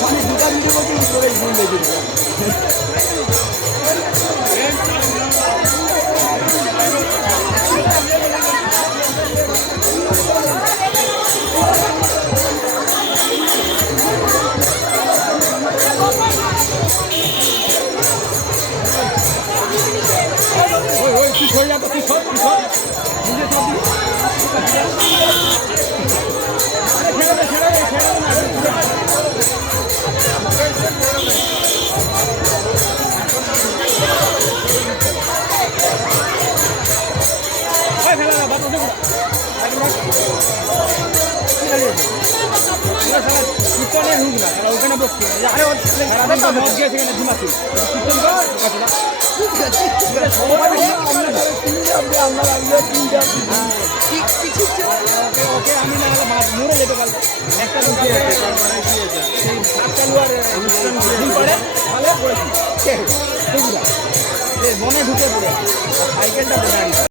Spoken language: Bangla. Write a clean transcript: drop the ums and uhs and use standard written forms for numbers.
মানে দুটা ভিডিও করছি করে ফোন দেখে তুই সরে যাবো তুই সব নিজে সব কীর্তনের হুক না তারা ওখানে বসছে মদ গিয়ে সেখানে ঘুমাচ্ছি কীর্তন ওকে আমি না হলে মরে যেতে পারবো একটা লোক সেই সাতটা লোয়ার অনুষ্ঠান করে ভালো করেছি মনে ঢুকে পড়ে সাইকেলটা